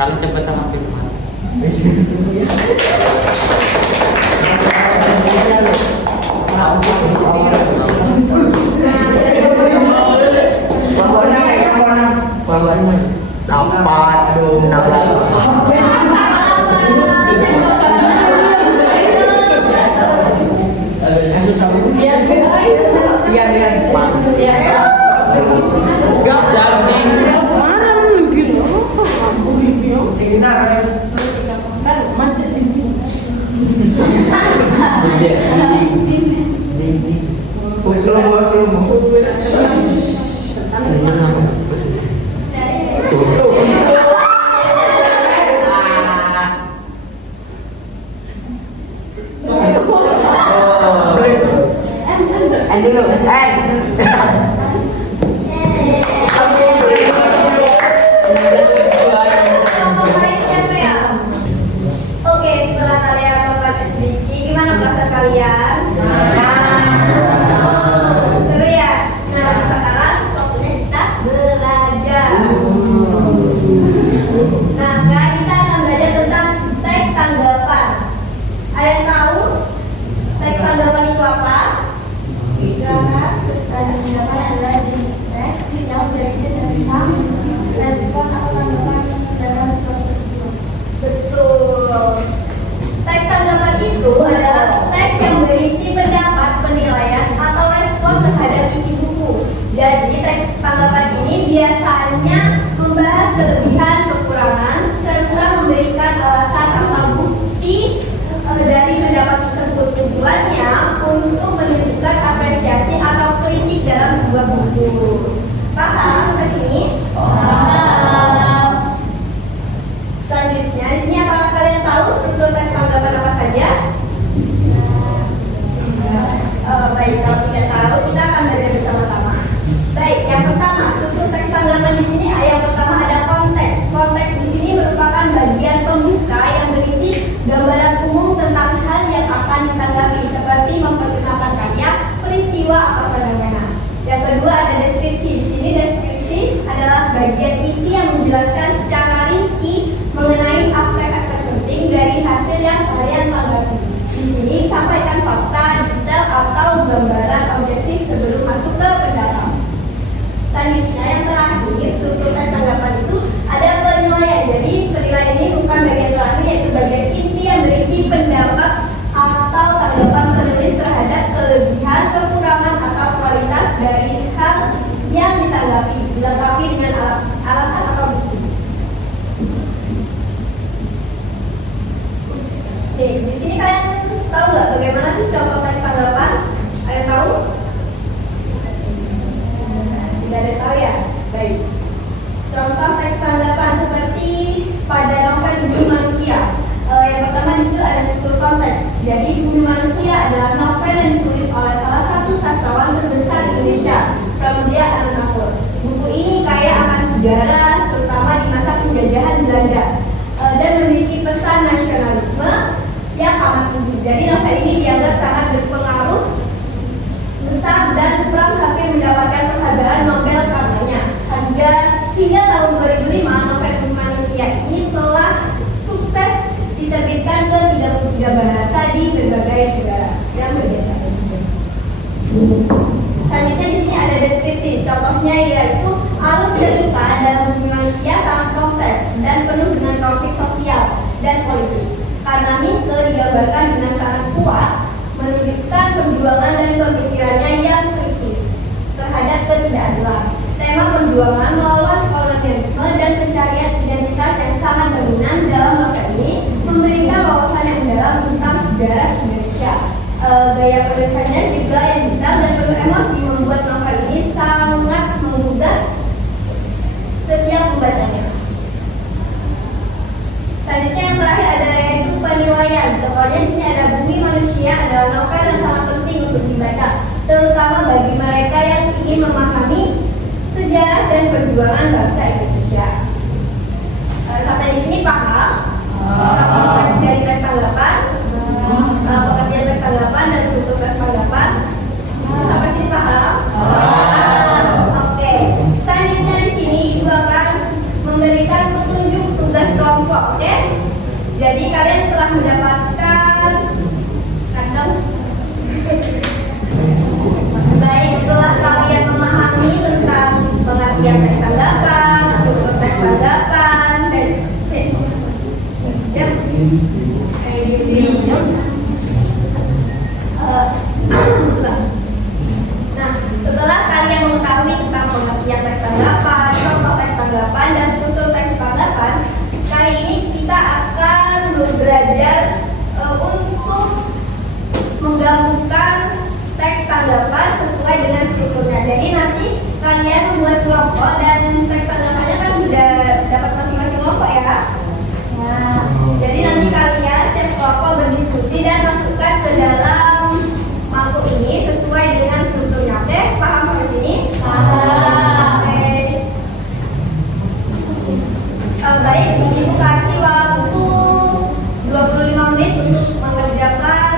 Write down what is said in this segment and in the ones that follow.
Kalau cepat sama firman. Oke, setelah kalian melakukan SBQ, gimana perasaan kalian? Seru ya? Nah, sekarang waktunya kita belajar. Nah, sekarang kita akan belajar tentang teks tanggapan. Ada yang tahu teks tanggapan itu apa? Tanggapan adalah jenis teks yang berisi tentang respon atau tanggapan dalam suatu peristiwa. Betul. Teks tanggapan itu adalah teks yang berisi pendapat, penilaian, atau respon terhadap isi buku. Jadi teks tanggapan ini biasanya membahas kelebihan, kekurangan, serta memberikan alasan atau bukti dari pendapat tersebut. Tujuannya untuk menunjukkan apresiasi atau kritik dalam sebuah buku. Paham ke sini? Paham. Selanjutnya, di sini apakah kalian tahu struktur teks tanggapan apa saja? Baik, kalau tidak tahu, kita akan belajar bersama-sama. Baik, yang pertama, struktur teks tanggapan di sini yang pertama ada konteks. Konteks di sini merupakan bagian pembuka yang berisi gambaran umum tentang hal yang akan ditanggapi, seperti memperkenalkan karya, peristiwa, atau fenomena. Yang kedua ada deskripsi. Di sini deskripsi adalah bagian isi yang menjelaskan secara rinci mengenai aspek-aspek penting dari hasil yang kalian tanggapi. Di sini sampaikan fakta, detail, atau gambaran objektif sebelum masuk ke pendapat. Selanjutnya yang terakhir, struktur teks tanggapan itu ada penilaian. Jadi penilaian ini bukan bagian terakhir, yaitu bagian inti yang berisi pendapat atau tanggapan penulis terhadap kelebihan, kekurangan, atau kualitas dari hal yang ditanggapi, dilengkapi dengan alasan atau bukti. Oke, di sini kalian tahu nggak bagaimana sih contoh teks tanggapan? Ada yang tahu? Tidak ada yang tahu ya? Baik. Contoh teks tanggapan seperti pada novel Bumi Manusia. Yang pertama di situ ada struktur konteks. Jadi Bumi Manusia adalah novel yang ditulis oleh salah satu sastrawan terbesar di Indonesia, Pramudia Anantatur. Buku ini kaya akan sejarah, terutama di masa penjajahan Belanda, dan memiliki pesan nasionalisme yang amat tinggi. Jadi novel ini dianggap sangat berpengaruh besar dan Pram hampir mendapatkan penghargaan Nobel karenanya. Hingga tahun 2005 novel Bumi Manusia ini telah sukses diterbitkan ke 33 bahasa di berbagai negara yang berbeda. Selanjutnya di sini ada deskripsi. Contohnya yaitu alur cerita dalam Bumi Manusia sangat kompleks dan penuh dengan konflik sosial dan politik. Karena Mike digambarkan dengan sangat kuat, menunjukkan perjuangan dan pemikirannya yang kritis terhadap ketidakadilan. Tema perjuangan melawan kolonialisme dan pencarian identitas yang sangat dominan dalam novel ini memberikan wawasan yang mendalam tentang sejarah Indonesia. Gaya penulisannya juga yang detail dan penuh emosi membuat novel ini sangat menggugah setiap pembacanya. Selanjutnya yang terakhir ada yaitu penilaian. Pokoknya di sini ada Bumi Manusia adalah novel yang sangat penting untuk dibaca, terutama bagi mereka yang ingin memahami sejarah dan perjuangan bangsa Indonesia. Sampai di sini paham? Dari teks tanggapan, pengertian teks tanggapan dan struktur teks tanggapan. Sampai sini paham? Oke. Selanjutnya di sini Ibu akan memberikan petunjuk tugas kelompok, oke? Jadi kalian telah mendapatkan kandang. Baik, setelah kalian memahami tentang pengertian teks tanggapan, struktur teks tanggapan, nah, setelah kalian mengetahui tentang pengertian teks tanggapan, contoh teks tanggapan, dan struktur teks tanggapan, kali ini kita akan belajar untuk menggabungkan teks tanggapan sesuai dengan strukturnya. Jadi nanti kalian membuat kelompok dan teks tanggapannya kan sudah dapat masing-masing kelompok ya. Nah, jadi nanti kalian setiap kelompok berdiskusi dan masukkan ke dalam mangkuk ini sesuai dengan strukturnya. Oke, paham sampai sini? Paham. Baik, Ibu kasih waktu 25 menit untuk mengerjakan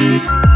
Thank you.